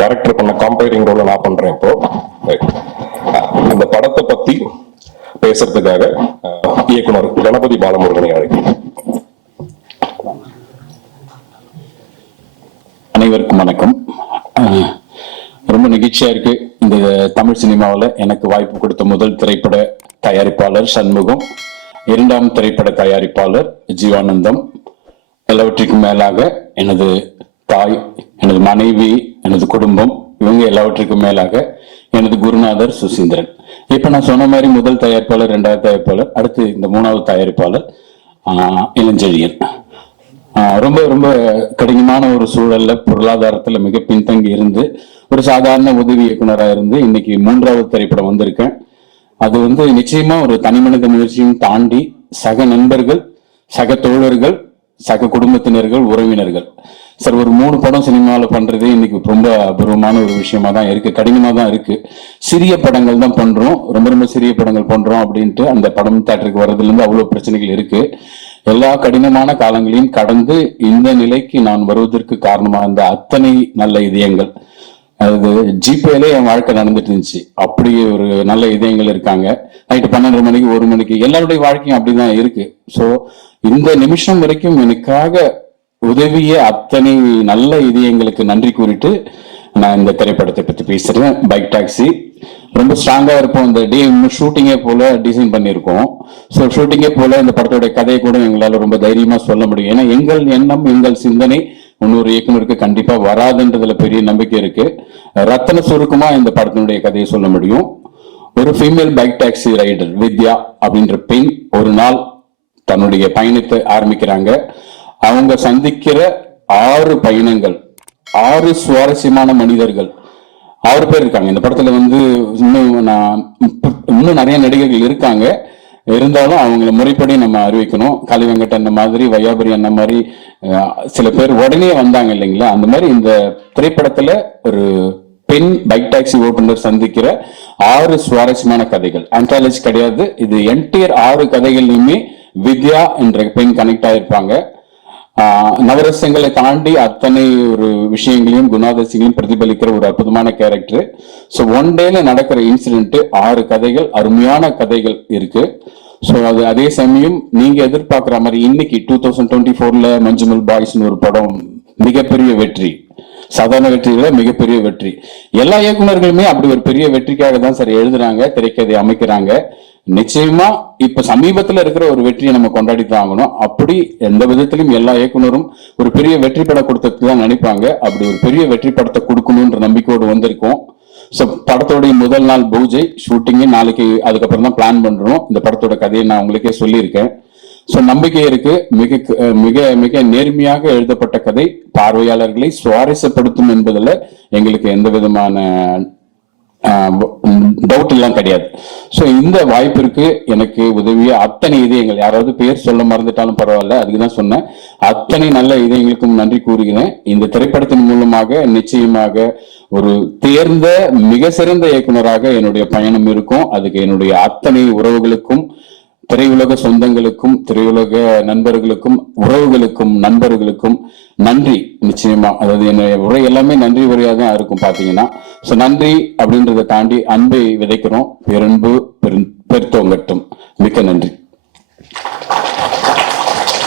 Director பண்ண comparing ரோல நான் பண்றேன் இப்போ. இந்த படத்தை பத்தி பேசுறதுக்காக இயக்குனர் கணபதி பாலமுருகனை அழைக்கிறேன். அனைவருக்கும் வணக்கம். ரொம்ப நெகிழ்ச்சியா இருக்கு இந்த தமிழ் சினிமாவில் எனக்கு வாய்ப்பு கொடுத்த முதல் திரைப்பட தயாரிப்பாளர் சண்முகம், இரண்டாம் திரைப்பட தயாரிப்பாளர் ஜீவானந்தம், எல்லாவற்றுக்கும் மேலாக எனது தாய், எனது மனைவி, எனது குடும்பம், இவங்க எல்லாவற்றுக்கும் மேலாக எனது குருநாதர் சுசீந்திரன். இப்ப நான் சொன்ன மாதிரி முதல் தயாரிப்பாளர், இரண்டாவது தயாரிப்பாளர், அடுத்து இந்த மூணாவது தயாரிப்பாளர் இளஞ்செழியன். ரொம்ப ரொம்ப கடினமான ஒரு சூழல்ல, பொருளாதாரத்துல மிக பின்தங்கி இருந்து ஒரு சாதாரண உதவி இயக்குனராக இருந்து இன்னைக்கு மூன்றாவது திரைப்படம் வந்திருக்கேன். அது நிச்சயமா ஒரு தனிமனித முயற்சியும் தாண்டி சக நண்பர்கள், சக தோழர்கள், சக குடும்பத்தினர்கள், உறவினர்கள், சார் ஒரு 3 படம் சினிமாவில் பண்றதே இன்னைக்கு ரொம்ப அபூர்வமான ஒரு விஷயமா தான் இருக்கு. கடினமா தான் இருக்கு. சிறிய படங்கள் தான் பண்றோம், ரொம்ப ரொம்ப சிறிய படங்கள் பண்றோம் அப்படின்ட்டு அந்த படம் தேட்டருக்கு வர்றதுல இருந்து அவ்வளவு பிரச்சனைகள் இருக்கு. எல்லா கடினமான காலங்களையும் கடந்து இந்த நிலைக்கு நான் வருவதற்கு காரணமா இருந்த அத்தனை நல்ல இதயங்கள், அது ஜிபேலே என் வாழ்க்கை நடந்துட்டு இருந்துச்சு. அப்படி ஒரு நல்ல இதயங்கள் இருக்காங்க. நைட்டு 12 மணிக்கு 1 மணிக்கு எல்லாருடைய வாழ்க்கையும் அப்படிதான் இருக்கு. ஸோ இந்த நிமிஷம் வரைக்கும் எனக்காக உதவிய அத்தனை நல்ல இதயங்களுக்கு நன்றி கூறிட்டு நான் இந்த திரைப்படத்தை பத்தி பேசுறேன். பைக் டாக்ஸி ரொம்ப ஸ்ட்ராங்கா இருப்போம். இந்த ஷூட்டிங்கே போல டிசைன் பண்ணியிருக்கோம். ஸோ ஷூட்டிங்கே போல இந்த படத்தோட கதையை கூட எங்களால ரொம்ப தைரியமா சொல்ல முடியும். ஏன்னா எங்கள் எண்ணம், எங்கள் சிந்தனை இன்னொரு இயக்குனருக்கு கண்டிப்பா வராதுன்றதுல பெரிய நம்பிக்கை இருக்கு. ரத்தன சுருக்கமா இந்த படத்தினுடைய கதையை சொல்ல முடியும். ஒரு ஃபீமேல் பைக் டாக்ஸி ரைடர் வித்யா அப்படின்ற பெண் ஒரு நாள் தன்னுடைய பயணத்தை ஆரம்பிக்கிறாங்க. அவங்க சந்திக்கிற 6 பயணங்கள், 6 சுவாரஸ்யமான மனிதர்கள், 6 பேர் இருக்காங்க இந்த படத்துல. இன்னும் நிறைய நடிகர்கள் இருக்காங்க. இருந்தாலும் அவங்கள முறைப்படி நம்ம அறிவிக்கணும். காளி வெங்கட் மாதிரி, வையாபுரி அண்ண மாதிரி சில பேர் உடனே வந்தாங்க இல்லைங்களா. அந்த மாதிரி இந்த திரைப்படத்துல ஒரு பெண் பைக் டாக்ஸி ஓட்டுநர் சந்திக்கிற 6 சுவாரஸ்யமான கதைகள். ஆந்தாலஜி கிடையாது, இது என்டையர் 6 கதைகள்லையுமே வித்யா என்ற பெண் கனெக்ட் ஆயிருப்பாங்க. நவரசங்களை தாண்டி அத்தனை ஒரு விஷயங்களையும் குணாதிசயங்களையும் பிரதிபலிக்கிற ஒரு அற்புதமான கேரக்டர். ஸோ ஒன் டேல நடக்கிற இன்சிடென்ட் 6 கதைகள், அருமையான கதைகள் இருக்கு. ஸோ அது அதே சமயம் நீங்க எதிர்பார்க்குற மாதிரி இன்னைக்கு 2024ல மஞ்சுமல் பாய்ஸ்னு ஒரு படம் மிகப்பெரிய வெற்றி, சாதாரண வெற்றிகள மிகப்பெரிய வெற்றி. எல்லா இயக்குநர்களுமே அப்படி ஒரு பெரிய வெற்றிக்காக தான் சார் எழுதுறாங்க, திரைக்கதை அமைக்கிறாங்க. நிச்சயமா இப்ப சமீபத்துல இருக்கிற ஒரு வெற்றியை நம்ம கொண்டாடித்தான் ஆகணும். அப்படி எந்த விதத்திலும் எல்லா இயக்குனரும் ஒரு பெரிய வெற்றி படம் கொடுத்ததுக்கு தான் நினைப்பாங்க. அப்படி ஒரு பெரிய வெற்றி படத்தை கொடுக்கணும்ன்ற நம்பிக்கையோடு வந்திருக்கோம். ஸோ படத்தோடைய முதல் நாள் பூஜை ஷூட்டிங்கு நாளைக்கு, அதுக்கப்புறம் தான் பிளான் பண்றோம். இந்த படத்தோட கதையை நான் உங்களுக்கே சொல்லியிருக்கேன். ஸோ நம்பிக்கை இருக்கு. மிக மிக மிக நேர்மையாக எழுதப்பட்ட கதை பார்வையாளர்களை சுவாரஸ்யப்படுத்தும் என்பதுல எங்களுக்கு எந்த விதமான டவுட் எல்லாம் கிடையாது. ஸோ இந்த வாய்ப்பிற்கு எனக்கு உதவிய அத்தனை இதயங்கள், யாராவது பேர் சொல்ல மறந்துட்டாலும் பரவாயில்ல, அதுக்குதான் சொன்னேன், அத்தனை நல்ல இதயங்களுக்கும் நன்றி கூறுகிறேன். இந்த திரைப்படத்தின் மூலமாக நிச்சயமாக ஒரு தேர்ந்த மிக சிறந்த இயக்குனராக என்னுடைய பயணம் இருக்கும். அதுக்கு என்னுடைய அத்தனை உறவுகளுக்கும், திரையுலக சொந்தங்களுக்கும், திரையுலக நண்பர்களுக்கும், உறவுகளுக்கும், நண்பர்களுக்கும் நன்றி. நிச்சயமா அதாவது என்னுடைய உரை எல்லாமே நன்றி உரையாக தான் இருக்கும் பாத்தீங்கன்னா. ஸோ நன்றி அப்படின்றத தாண்டி அன்பை விதைக்கிறோம். பேரன்பு பெருத்தோங்கட்டும். மிக்க நன்றி.